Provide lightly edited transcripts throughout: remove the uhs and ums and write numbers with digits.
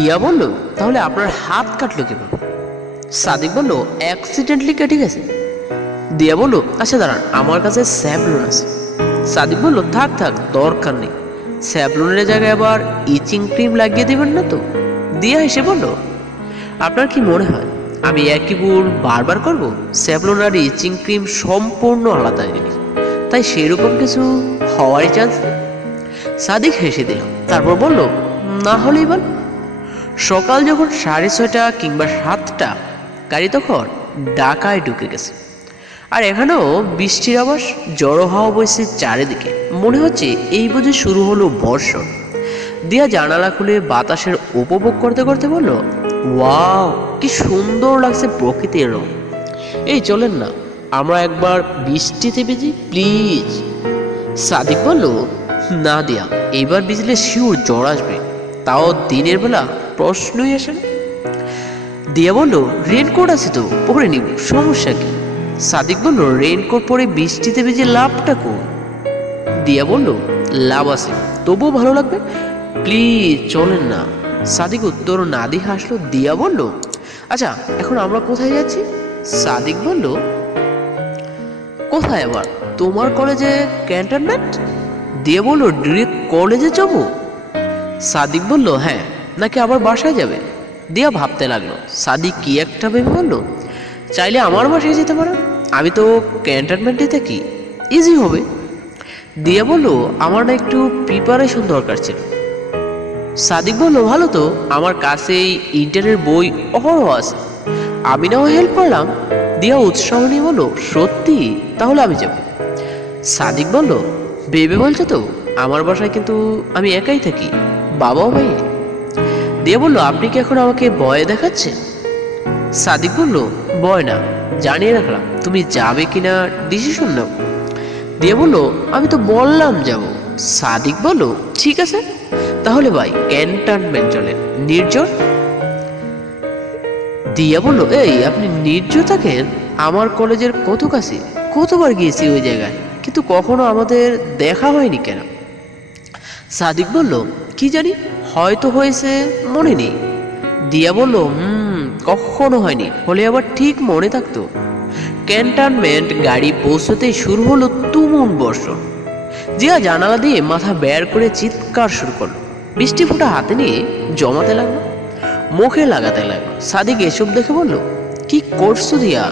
দিয়া বলল, তাহলে আপনার হাত কাটলো কিভাবে? সাদিক বলল, অ্যাক্সিডেন্টলি কেটে গেছে। দিয়া বলল, আচ্ছা দাঁড়ান, আমার কাছে স্যাভলন আছে। সাদিক বলল, থাক থাক, দরকার নেই। স্যাভলনের জায়গায় আবার ইচিং ক্রিম লাগিয়ে দেবেন না তো? দিয়া হেসে বলল, আপনার কি মনে হয় আমি একই ভুল বারবার করব? স্যাভলন আর ইচিং ক্রিম সম্পূর্ণ আলাদা জিনিস, তাই সেরকম কিছু হওয়ারই চান্স নেই। সাদিক হেসে দিল, তারপর বলল, না হলেই বল। সকাল যখন 6:30 কিংবা 7টা, গাড়ি তখন ঢাকায় ঢুকে গেছে। আর এখানেও বৃষ্টির আবাস, জড়ো হাওয়া বইছে চারিদিকে। মনে হচ্ছে এই বুঝি শুরু হলো বর্ষণ। দিয়া জানালা খুলে বাতাসের উপভোগ করতে করতে বলল, ওয়াও, কি সুন্দর লাগছে প্রকৃতির রং। এই চলেন না, আমরা একবার বৃষ্টিতে ভিজি প্লিজ। সাদিক বলল, না দিয়া, এইবার ভিজলে শিওর জ্বর আসবে, তাও দিনের বেলা প্রশ্নই আসে না। দিয়া বলল, রেনকোট আছে তো, পরে নিব, সমস্যা কি? সাদিক বলল, রেনকোট পরে বৃষ্টিতে ভিজে লাভটা কোন? দিয়া বলল, লাভ আছে, তবুও ভালো লাগবে, প্লিজ চলেন না। সাদিক উত্তর না দিয়ে হাসলো। দিয়া বলল, আচ্ছা এখন আমরা কোথায় যাচ্ছি? সাদিক বলল, কোথায় আবার? তোমার কলেজে ক্যান্টনমেন্ট। দিয়া বলল, ডিরেক্ট কলেজে যাবো? সাদিক বলল, হ্যাঁ, নাকি আবার বাসায় যাবে? দিয়া ভাবতে লাগলো। সাদিক কি একটা ভেবে বলল, চাইলে আমার বাসায় যেতে পারো, আমি তো ক্যান্টনমেন্টে থাকি, ইজি হবে। দিয়া বলল, আমার না একটু প্রিপারেশন দরকার ছিল। সাদিক বলল, ভালো তো, আমার কাছে ইন্টারের বই অহরহ আছে, আমি নাও হেল্প করলাম। দিয়া উৎসাহ নিয়ে বলল, সত্যি? তাহলে আমি যাব। সাদিক বলল, ভেবে বলছো তো? আমার বাসায় কিন্তু আমি একাই থাকি, বাবাও ভাই। দিয়া বলল, আপনি কি এখন আমাকে ভয় দেখাচ্ছেন? সাদিক বলল, ভয় না, জানিয়ে রাখলাম, তুমি যাবে কিনা ডিসিশন নাও। দিয়া বলল, আমি তো বললাম যাব। সাদিক বলল, ঠিক আছে, তাহলে ভাই ক্যান্টনমেন্ট চলেন, নির্জন। দিয়া বলল, এই আপনি নির্জন থাকেন? আমার কলেজের কত কাছে, কতবার গিয়েছি ওই জায়গায়, কিন্তু কখনো আমাদের দেখা হয়নি কেন? সাদিক বলল, কি জানি, হয়তো হয়েছে, মনে নেই। দিয়া বলল, কখনো হয়নি, হলে আবার ঠিক মনে থাকতো। ক্যান্টনমেন্ট গাড়ি পৌঁছতেই শুরু হলো তুমুল বর্ষণ। জিয়া জানালা দিয়ে মাথা বের করে চিৎকার শুরু করলো। বৃষ্টি ফোঁটা হাতে নিয়ে জমাতে লাগলো, মুখে লাগাতে লাগলো। সাদিক এসব দেখে বলল, কি করছো দিয়া?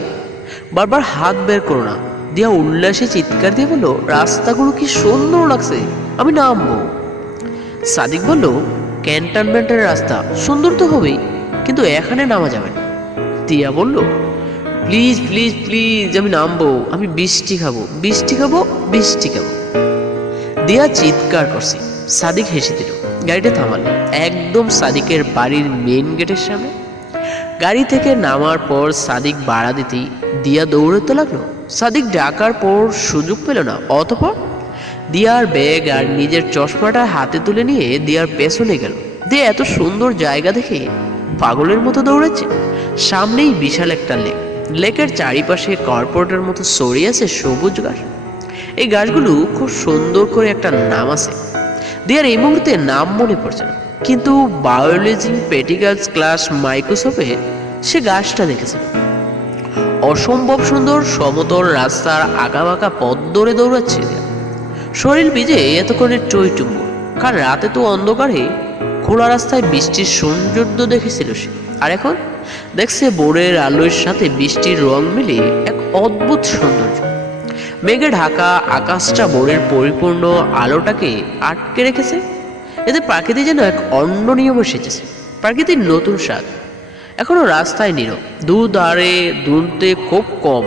বারবার হাত বের করো না। দিয়া উল্লাসে চিৎকার দিয়ে বলল, রাস্তাগুলো কি সুন্দর লাগছে, আমি নামবো। সাদিক বলল, ক্যান্টনমেন্টের রাস্তা সুন্দর তো হবেই, কিন্তু এখানে নামা যাবে না। দিয়া বলল, প্লিজ প্লিজ প্লিজ, আমি নামবো, আমি বৃষ্টি খাবো, বৃষ্টি খাবো, বৃষ্টি খাবো। দিয়া চিৎকার করছে। সাদিক হেসে দিল, গাড়িটা থামালো একদম সাদিকের বাড়ির মেন গেটের সামনে। গাড়ি থেকে নামার পর সাদিক বাড়া দিতেই দিয়া দৌড়তে লাগলো। সাদিক ডাকার পর সুযোগ পেল না, অতঃপর দিয়ার ব্যাগ আর নিজের চশমাটা হাতে তুলে নিয়ে দিয়ার পেছনে গেল। দিয়া এত সুন্দর জায়গা দেখে পাগলের মতো দৌড়াচ্ছে। সামনেই বিশাল একটা লেক, লেকের চারিপাশে কর্পোরেটের মতো ছড়িয়ে আছে সবুজ ঘাস। এই গাছগুলো খুব সুন্দর করে একটা নাম আছে, দিয়ার এই মুহূর্তে নাম মনে পড়ছে না, কিন্তু বায়োলজি প্র্যাকটিক্যালস ক্লাস মাইক্রোসফটে সে গাছটা দেখেছে। অসম্ভব সুন্দর সমতল রাস্তার আঁকাবাঁকা পথ ধরে দৌড়াচ্ছে দিয়া। শরীর ভিজে এতক্ষণে টইটুম্বুর, কারণ রাতে তো অন্ধকারে খোলা রাস্তায় বৃষ্টির সৌন্দর্য দেখেছিল সে, আর এখন দেখছে ভোরের আলোর সাথে বৃষ্টির রং মিলে এক অদ্ভুত সৌন্দর্য। মেঘে ঢাকা আকাশটা ভোরের পরিপূর্ণ আলোটাকে আটকে রেখেছে, এতে প্রাকৃতি যেন এক অন্য নিয়মে সেজেছে, প্রাকৃতির নতুন স্বাদ। এখনো রাস্তায় নীরব, দুধারে দূরত্বে খুব কম,